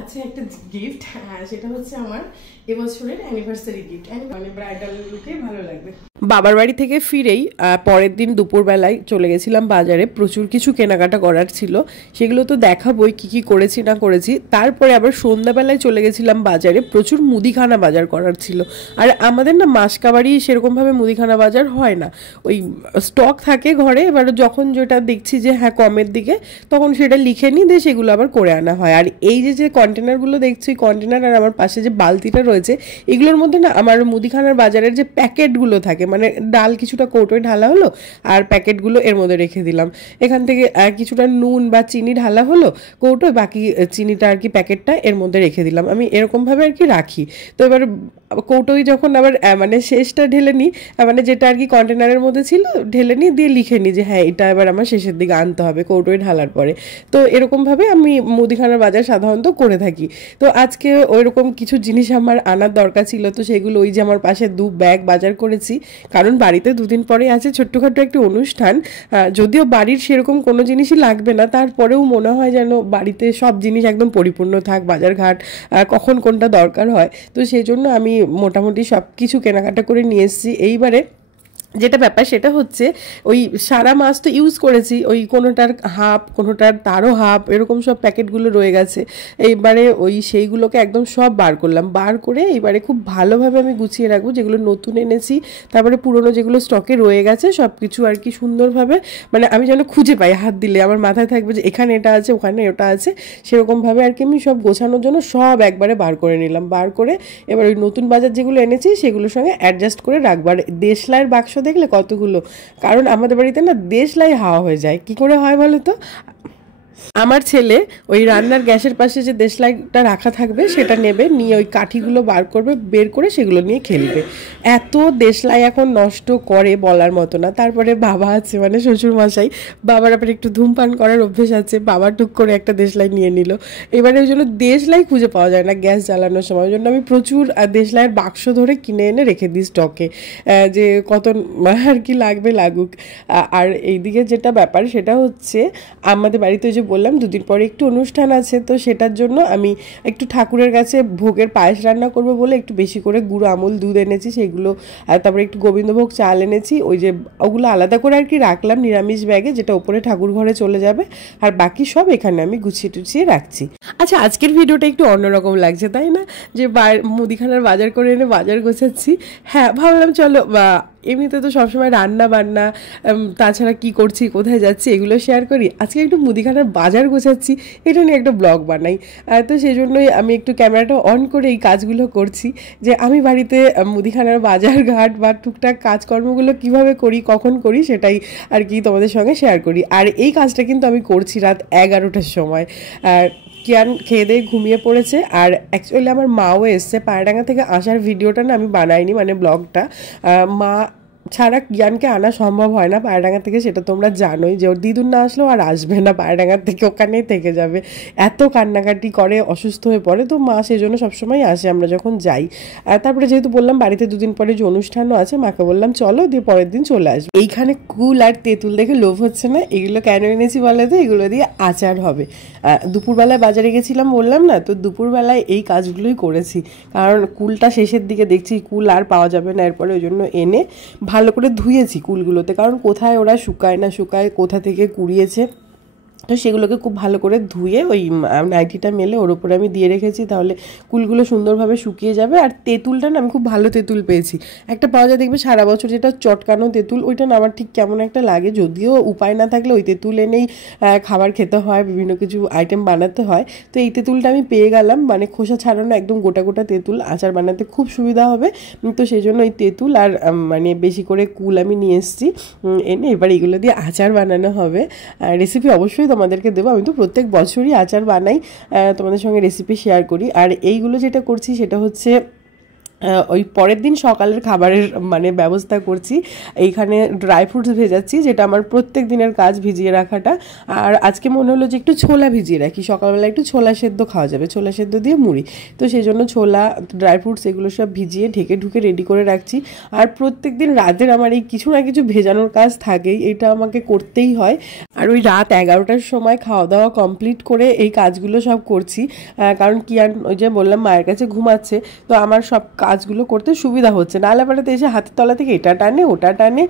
আছে একটা গিফট, সেটা হচ্ছে আমার এবছরের অ্যানিভার্সারি গিফট। মানে ব্রাইডাল লুকে ভালো লাগবে। বাবার বাড়ি থেকে ফিরেই পরের দিন দুপুরবেলায় চলে গেছিলাম বাজারে। প্রচুর কিছু কেনাকাটা করার ছিল, সেগুলো তো দেখাবোই কী কী করেছি না করেছি। তারপরে আবার সন্ধ্যাবেলায় চলে গেছিলাম বাজারে, প্রচুর মুদিখানা বাজার করার ছিল। আর আমাদের না মাসকাবাড়ি সেরকমভাবে মুদিখানা বাজার হয় না, ওই স্টক থাকে ঘরে, এবার যখন যেটা দেখছি যে হ্যাঁ কমের দিকে তখন সেটা লিখে নিই, দিয়ে সেগুলো আবার করে আনা হয়। আর এই যে কন্টেনারগুলো দেখছি, কন্টেনার আর আমার পাশে যে বালতিটা রয়েছে, এগুলোর মধ্যে না আমার মুদিখানার বাজারের যে প্যাকেটগুলো থাকে, মানে ডাল কিছুটা কৌটোয় ঢালা হলো আর প্যাকেটগুলো এর মধ্যে রেখে দিলাম। এখান থেকে কিছুটা নুন বা চিনি ঢালা হলো কৌটোয়, বাকি চিনিটা আর কি প্যাকেটটা এর মধ্যে রেখে দিলাম। আমি এরকমভাবে আর কি রাখি। তো এবার কৌটোয় যখন আবার মানে শেষটা ঢেলে নিই, মানে যেটা আর কি কন্টেনারের মধ্যে ছিল ঢেলে নিই, দিয়ে লিখে নিই যে হ্যাঁ এটা এবার আমার শেষের দিকে আনতে হবে কৌটোয় ঢালার পরে। তো এরকমভাবে আমি মুদিখানার বাজার সাধারণত করে থাকি। তো আজকে ওইরকম কিছু জিনিস আমার আনার দরকার ছিল, তো সেগুলো ওই যে আমার পাশে 2 ব্যাগ বাজার করেছি, কারণ বাড়িতে 2 দিন পরে আছে ছোট্টখাটো একটি অনুষ্ঠান। যদিও বাড়ির সেরকম কোনো জিনিসই লাগবে না, তারপরেও মনে হয় যেন বাড়িতে সব জিনিস একদম পরিপূর্ণ থাক, বাজারঘাট কখন কোনটা দরকার হয়। তো সেই জন্য আমি মোটামুটি সব কিছু কেনাকাটা করে নিয়ে এসেছি। এইবারে যেটা ব্যাপার সেটা হচ্ছে ওই সারা মাস তো ইউজ করেছি, ওই কোনোটার হাফ কোনোটার তারও হাফ এরকম সব প্যাকেটগুলো রয়ে গেছে। এইবারে ওই সেইগুলোকে একদম সব বার করলাম, বার করে এইবারে খুব ভালোভাবে আমি গুছিয়ে রাখবো যেগুলো নতুন এনেছি, তারপরে পুরনো যেগুলো স্টকে রয়ে গেছে সব কিছু আর কি সুন্দরভাবে, মানে আমি যেন খুঁজে পাই, হাত দিলে আমার মাথায় থাকবে যে এখানে এটা আছে ওখানে ওটা আছে, সেরকমভাবে আর কি আমি সব গোছানোর জন্য সব একবারে বার করে নিলাম। বার করে এবার ওই নতুন বাজার যেগুলো এনেছি সেগুলোর সঙ্গে অ্যাডজাস্ট করে রাখবো। আর দেশলাইয়ের বাক্স দেখলে কতগুলো, কারণ আমাদের বাড়িতে না দেশলাই হাওয়া হয়ে যায়। কি করে হয় বলো তো? আমার ছেলে ওই রান্নার গ্যাসের পাশে যে দেশলাইটা রাখা থাকবে সেটা নেবে, নিয়ে ওই কাঠিগুলো বার করবে, বের করে সেগুলো নিয়ে খেলবে। এত দেশলাই এখন নষ্ট করে বলার মতো না। তারপরে বাবা আছে, মানে শ্বশুর মশাই, বাবার আবার একটু ধূমপান করার অভ্যেস আছে, বাবা টুক করে একটা দেশলাই নিয়ে নিল। এবারে ওই জন্য দেশলাই খুঁজে পাওয়া যায় না গ্যাস জ্বালানোর সময়, ওই জন্য আমি প্রচুর দেশলাইয়ের বাক্স ধরে কিনে এনে রেখে দিই স্টকে, যে কত আর কি লাগবে লাগুক। আর এইদিকে যেটা ব্যাপার সেটা হচ্ছে আমাদের বাড়িতে যে বললাম 2 দিন পরে একটু অনুষ্ঠান আছে, তো সেটার জন্য আমি একটু ঠাকুরের কাছে ভোগের পায়েস রান্না করবো বলে একটু বেশি করে গুঁড়ো আমুল দুধ এনেছি, সেগুলো তারপরে একটু গোবিন্দভোগ চাল এনেছি, ওই যে ওগুলো আলাদা করে আর কি রাখলাম নিরামিষ ব্যাগে, যেটা উপরে ঠাকুর ঘরে চলে যাবে, আর বাকি সব এখানে আমি গুছিয়ে টুছিয়ে রাখছি। আচ্ছা, আজকের ভিডিওটা একটু অন্যরকম লাগছে তাই না, যে মুদিখানার বাজার করে এনে বাজার গোছাচ্ছি। হ্যাঁ, ভাবলাম চলো এমনিতে তো সবসময় রান্না বান্না, তাছাড়া কি করছি কোথায় যাচ্ছি এগুলো শেয়ার করি, আজকে একটু মুদিখানার বাজার গোছাচ্ছি, এটা নিয়ে একটা ব্লগ বানাই। তো সেই জন্যই আমি একটু ক্যামেরাটা অন করে এই কাজগুলো করছি, যে আমি বাড়িতে মুদিখানার বাজার ঘাট বা টুকটাক কাজকর্মগুলো কিভাবে করি, কখন করি, সেটাই আর কি তোমাদের সঙ্গে শেয়ার করি। আর এই কাজটা কিন্তু আমি করছি রাত 11টার সময়। কিয়ান খেয়ে দিয়ে ঘুমিয়ে পড়েছে, আর অ্যাকচুয়ালি আমার মাও এসছে পায়রাডাঙ্গা থেকে। আসার ভিডিওটা না আমি বানাইনি, মানে ব্লগটা, মা ছাড়া জ্ঞানকে আনা সম্ভব হয় না পায়রাডাঙ্গা থেকে, সেটা তোমরা জানোই, যে ওর দিদুন না আসলেও আর আসবে না পায়রাডাঙ্গা থেকে, ওখানেই থেকে যাবে, এত কান্নাকাটি করে, অসুস্থ হয়ে পড়ে। তো মা সেই জন্য সবসময় আসে আমরা যখন যাই। তারপরে যেহেতু বললাম বাড়িতে 2 দিন পরে যে অনুষ্ঠানও আছে, মাকে বললাম চলো, দিয়ে পরের দিন চলে আসবে। এইখানে কুল আর তেঁতুল দেখে লোভ হচ্ছে না, এগুলো কেন এনেছি বলে তো, এগুলো দিয়ে আচার হবে। দুপুরবেলায় বাজারে গেছিলাম বললাম না, তো দুপুরবেলায় এই কাজগুলোই করেছি, কারণ কুলটা শেষের দিকে দেখছি কুল আর পাওয়া যাবে না এরপরে, ওই জন্য এনে ভালো করে ধুয়েছি কুলগুলোতে, কারণ কোথায় ওরা শুকায় না শুকায়, কোথা থেকে কুড়িয়েছে, তো সেগুলোকে খুব ভালো করে ধুয়ে ওই নাইটিটা মেলে ওর উপরে আমি দিয়ে রেখেছি, তাহলে কুলগুলো সুন্দরভাবে শুকিয়ে যাবে। আর তেঁতুলটা না আমি খুব ভালো তেঁতুল পেয়েছি, একটা পাওয়া যায় দেখবে সারা বছর, যেটা চটকানো তেঁতুল, ওইটা না আমার ঠিক কেমন একটা লাগে, যদিও উপায় না থাকলে ওই তেঁতুল এনেই খাবার খেতে হয়, বিভিন্ন কিছু আইটেম বানাতে হয়। তো এই তেঁতুলটা আমি পেয়ে গেলাম, মানে খোসা ছাড়ানো একদম গোটা গোটা তেঁতুল, আচার বানাতে খুব সুবিধা হবে। তো সেই জন্য ওই তেঁতুল আর মানে বেশি করে কুল আমি নিয়ে এসেছি, এনে এবার এগুলো দিয়ে আচার বানানো হবে। রেসিপি অবশ্যই তোমাদেরকে দেবো, আমি তো প্রত্যেক বছরই আচার বানাই, তোমাদের সঙ্গে রেসিপি শেয়ার করি। আর এইগুলো যেটা করছি সেটা হচ্ছে ওই পরের দিন সকালের খাবারের মানে ব্যবস্থা করছি। এইখানে ড্রাই ফ্রুটস ভেজাচ্ছি, যেটা আমার প্রত্যেক দিনের কাজ ভিজিয়ে রাখাটা। আর আজকে মনে হলো যে একটু ছোলা ভিজিয়ে রাখি, সকালবেলা একটু ছোলা সেদ্ধ খাওয়া যাবে, ছোলা সেদ্ধ দিয়ে মুড়ি। তো সেই জন্য ছোলা, ড্রাই ফ্রুটস এগুলো সব ভিজিয়ে ঢেকে ঢুকে রেডি করে রাখছি। আর প্রত্যেক দিন রাতের আমার এই কিছু না কিছু ভেজানোর কাজ থাকেই, এটা আমাকে করতেই হয়। আর ওই রাত 11টার সময় খাওয়া দাওয়া কমপ্লিট করে এই কাজগুলো সব করছি, কারণ কিয়ান ওই যে বললাম মায়ের কাছে ঘুমাচ্ছে, তো আমার সব কাজগুলো করতে সুবিধা হচ্ছে। নাহলে পাড়াতে এসে হাতের তলা থেকে এটা টানে ওটা টানে,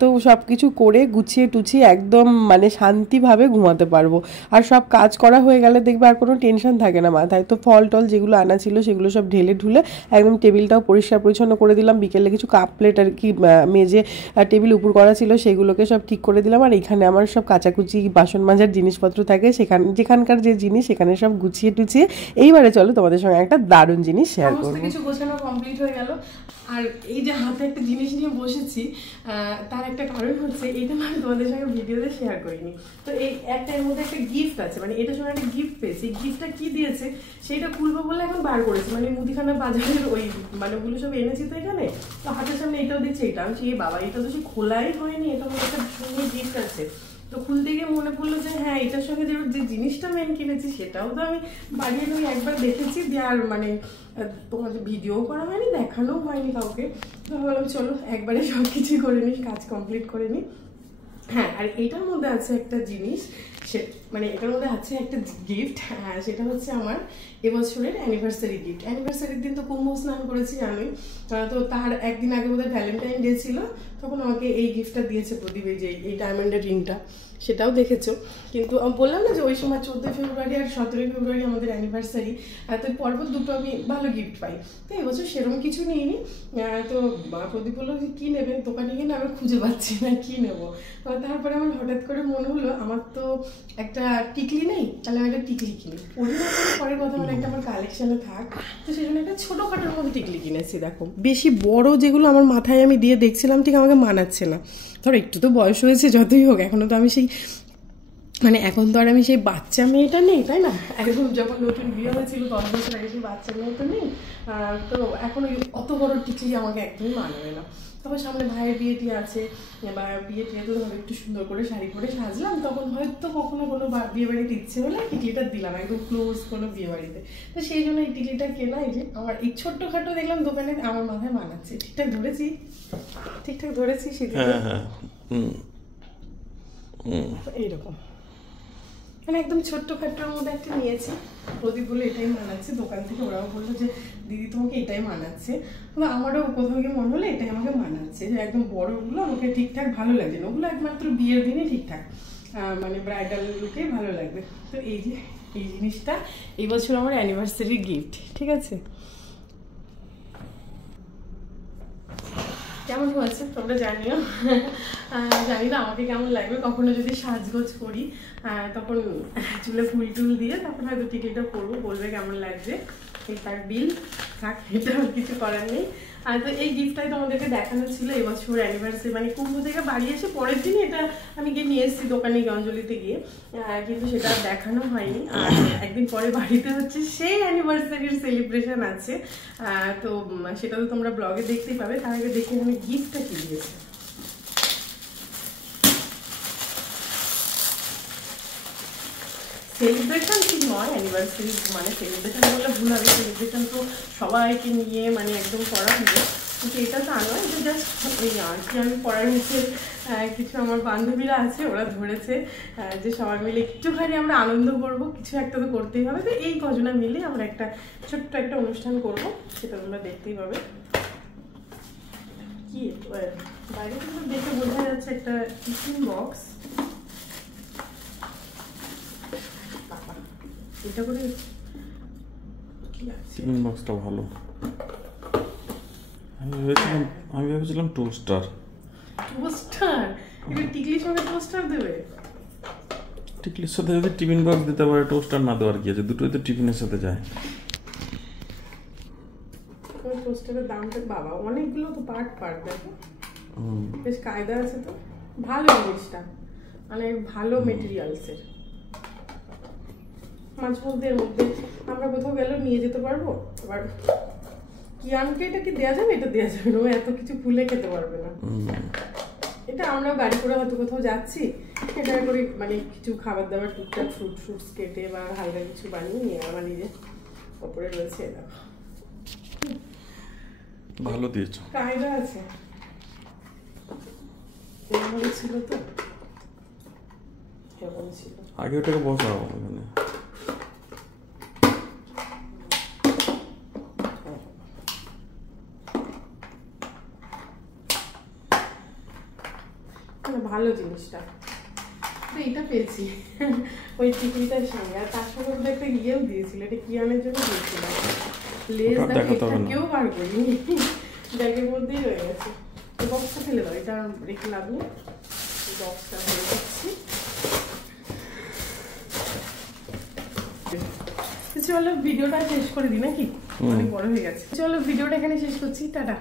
তো সব কিছু করে গুছিয়ে টুছিয়ে একদম মানে শান্তিভাবে ঘুমাতে পারবো। আর সব কাজ করা হয়ে গেলে দেখবে আর কোনো টেনশন থাকে না মাথায়। তো ফল টল যেগুলো আনা ছিল সেগুলো সব ঢেলে ঢুলে একদম টেবিলটাও পরিষ্কার পরিচ্ছন্ন করে দিলাম। বিকেলে কিছু কাপ প্লেট আর কি মেজে টেবিল উপর করা ছিল, সেগুলোকে সব ঠিক করে দিলাম। আর এখানে আমার সব কাচাকুচি বাসন মাজার জিনিসপত্র থাকে, যেখানকার যে জিনিস সেখানে সব গুছিয়ে টুছিয়ে এইবারে চলো তোমাদের সঙ্গে একটা দারুণ জিনিস শেয়ার করবো। কিছু গোছানো কমপ্লিট হয়ে গেল। আর এই যে হাতে একটা জিনিস নিয়ে বসেছি, তার একটা কারণ হচ্ছে এটা আমি তোমাদের সঙ্গে ভিডিওতে শেয়ার করিনি। তো এই একটা এর মধ্যে একটা গিফট আছে, মানে এটার সঙ্গে একটা গিফট পেয়েছি। গিফটটা কি দিয়েছে সেইটা খুলবো বলে এখন বার করেছি, মানে মুদিখানা বাজারের ওই মানে ওগুলো সব এনেছি তো এখানে। তো হাতের সামনে এটাও দিচ্ছে, এটা আমি সেই বাবা এটা তো সে খোলাই হয়নি, এটা মধ্যে একটা সুন্দর গিফট আছে। তো খুলতে গিয়ে মনে পড়লো যে হ্যাঁ এটার সঙ্গে যে জিনিসটা মেন কিনেছি সেটাও তো আমি বাড়িয়ে ওই একবার দেখেছি দিয়ে, আর মানে তোমাদের ভিডিও করা হয়নি, দেখানো হয়নি কাউকে। তো ভাবলাম চলো একবারে সব কিছু করে নিই, কাজ কমপ্লিট করে নিই। হ্যাঁ, আর এটার মধ্যে আছে একটা জিনিস, সে মানে এটার মধ্যে আছে একটা গিফট, সেটা হচ্ছে আমার এবছরের অ্যানিভার্সারি গিফট। অ্যানিভার্সারির দিন তো কুম্ভ স্নান করেছি আমি, তো তার একদিন আগে বোধহয় ভ্যালেন্টাইন ডে ছিল, তখন আমাকে এই গিফটটা দিয়েছে প্রদীপ, এই যে এই ডায়মন্ডের রিংটা, সেটাও দেখেছো। কিন্তু আমি বললাম না যে ওই সময় 14 ফেব্রুয়ারি আর 17 ফেব্রুয়ারি আমাদের অ্যানিভার্সারি, তো পরপর দুটো আমি ভালো গিফট পাই। তো এবছর সেরকম কিছু নিইনি। তো প্রদীপ বললো যে কী নেবেন, দোকানে গিয়ে না আমি খুঁজে পাচ্ছি না কী নেবো। তারপরে আমার হঠাৎ করে মনে হলো আমার তো একটা টিকলি নেই, তাহলে আমি একটা টিকলি কিনি। পরের কথা মানে একটা আমার কালেকশানে থাক, তো সেই জন্য একটা ছোটোখাটোর মধ্যে টিকলি কিনেছি। দেখো বেশি বড় যেগুলো আমার মাথায় আমি দিয়ে দেখছিলাম ঠিক আমাকে মানাচ্ছে না। ধরো একটু তো বয়স হয়েছে, যতই হোক এখনও তো আমি সেই মানে এখন তো আর আমি সেই বাচ্চা মেয়েটা নেই, তাই না? একদম যখন নতুন বিয়ে হয়েছিল 10 বছর আগে সেই বাচ্চা মেয়ে তো নেই। তো এখন ওই অত বড় টিকলি আমাকে একদমই মানাবে না। তবে সামনে ভাইয়ের বিয়েটি আছে, বা বিয়ে টিয়ে তো ধরো একটু সুন্দর করে শাড়ি পরে সাজলাম, তখন হয়তো কখনো কোনো বিয়ে বাড়িতে ইচ্ছে হলে টিকলিটা দিলাম একদম ক্লোজ কোনো বিয়ে বাড়িতে। তো সেই জন্য এই টিকলিটা কেনা। এই যে আমার এই ছোট্টখাটো দেখলাম দোকানে, আমার মাথায় মানাচ্ছে। ঠিকঠাক ধরেছি? ঠিকঠাক ধরেছি সেদিকে? এইরকম মানে একদম ছোট্টখাটোর মধ্যে একটা নিয়েছি। প্রদীপ বলে এটাই মানাচ্ছে, দোকান থেকে ওরাও বললো যে দিদি তোমাকে এটাই মানাচ্ছে। তবে আমারও কোথাও গিয়ে মনে হলো এটাই আমাকে মানাচ্ছে, যে একদম বড়গুলো আমাকে ঠিকঠাক ভালো লাগছে না, ওগুলো একমাত্র বিয়ের দিনে ঠিকঠাক মানে ব্রাইডাল লুকে ভালো লাগবে। তো এই যে এই জিনিসটা এই বছর আমার অ্যানিভার্সারি গিফট, ঠিক আছে? কেমন হয়েছে তোমরা জানিও, জানি না আমাকে কেমন লাগবে। কখনো যদি সাজগোজ করি তখন চুলে ফুল টুল দিয়ে তখন হয়তো টিকিটটা করবো, বলবে কেমন লাগছে। এই তার বিল থাক, এটা কিছু করার নেই। তো এই গিফটটাই তোমাদেরকে দেখানো ছিল এবছর অ্যানিভার্সারি, মানে কুম্ভ থেকে বাড়ি এসে পরের দিন এটা আমি গিয়ে নিয়ে এসেছি দোকানে অঞ্জলিতে গিয়ে, কিন্তু সেটা দেখানো হয়নি। আর একদিন পরে বাড়িতে হচ্ছে সেই অ্যানিভার্সারির সেলিব্রেশন আছে, তো সেটা তো তোমরা ব্লগে দেখতেই পাবে। তার আগে দেখে আমি গিফটটা কি দিয়েছি। সেলিব্রেশন ঠিক নয়, অ্যানিভার্সারি মানে সেলিব্রেশন বলে ভুল হবে, সেলিব্রেশন তো সবাইকে নিয়ে মানে একদম করা হবে, কিন্তু এটা তা নয়। এটা জাস্ট ওই আর কি আমি পড়ার হচ্ছে কিছু আমার বান্ধবীরা আছে, ওরা ধরেছে যে সবাই মিলে একটুখানি আমরা আনন্দ করবো, কিছু একটা তো করতেই হবে। তো এই কজনা মিলে আমরা একটা ছোট্ট একটা অনুষ্ঠান করবো, সেটা তোমরা দেখতেই পাবে। কি বাইরে কিন্তু দেখে বোঝা যাচ্ছে একটা টিফিন বক্স, এটা করে কি আছে? টিফিন বক্সটা ভালো। আমি ভেবেছিলাম টোস্টার। টোস্টার? এটা টিকলির সঙ্গে টোস্টার দেবে? টিকলির সাথে যদি টিফিন বক্স দিতে পারে, টোস্টার না দেওয়ার কি আছে? দুটোই তো টিফিনের সাথে যায়। টোস্টারের দামটা বাবা অনেকগুলো তো পার্ট দেখো, বেশ কায়দা আছে তো। ভালো জিনিসটা, মানে ভালো মেটেরিয়ালসের। মাঝে মধ্যে এর মধ্যে আমরা কোথাও গেলেও নিয়ে যেতে পারবো, আবার কিয়ানকে এটা কি দেওয়া যাবে? এটা দেওয়া যাবে না, ও এত কিছু খুলে খেতে পারবে না। এটা আমরা গাড়ি করে হয়তো কোথাও যাচ্ছি, এটা করে মানে কিছু খাবার দাবার টুকটাক ফ্রুটস কেটে বা হালকা কিছু বানিয়ে নিয়ে আমার নিজের ওপরে রয়েছে। দেখো ভালো দিয়েছো, কায়দা আছে, এরকম ছিল তো, এরকম ছিল আগে ওটাকে বসাও এখানে। ভালো জিনিসটা এটা পেয়েছি ওই টিকুইটার সঙ্গে, আর তার সঙ্গে ওদের একটা ইয়েও দিয়েছিল, এটা কিয়ানের জন্য দিয়েছিল। লেজ কেউ বার করিনি, ব্যাগের মধ্যেই রয়ে গেছে। এই বক্সটা ফেলে দাও, এটা রেখে লাভ নেই, বক্সটা ফেলে দিচ্ছি। চলো ভিডিওটা শেষ করে দিই নাকি, অনেক বড় হয়ে গেছে। চলো ভিডিওটা এখানে শেষ করছি, টাটা।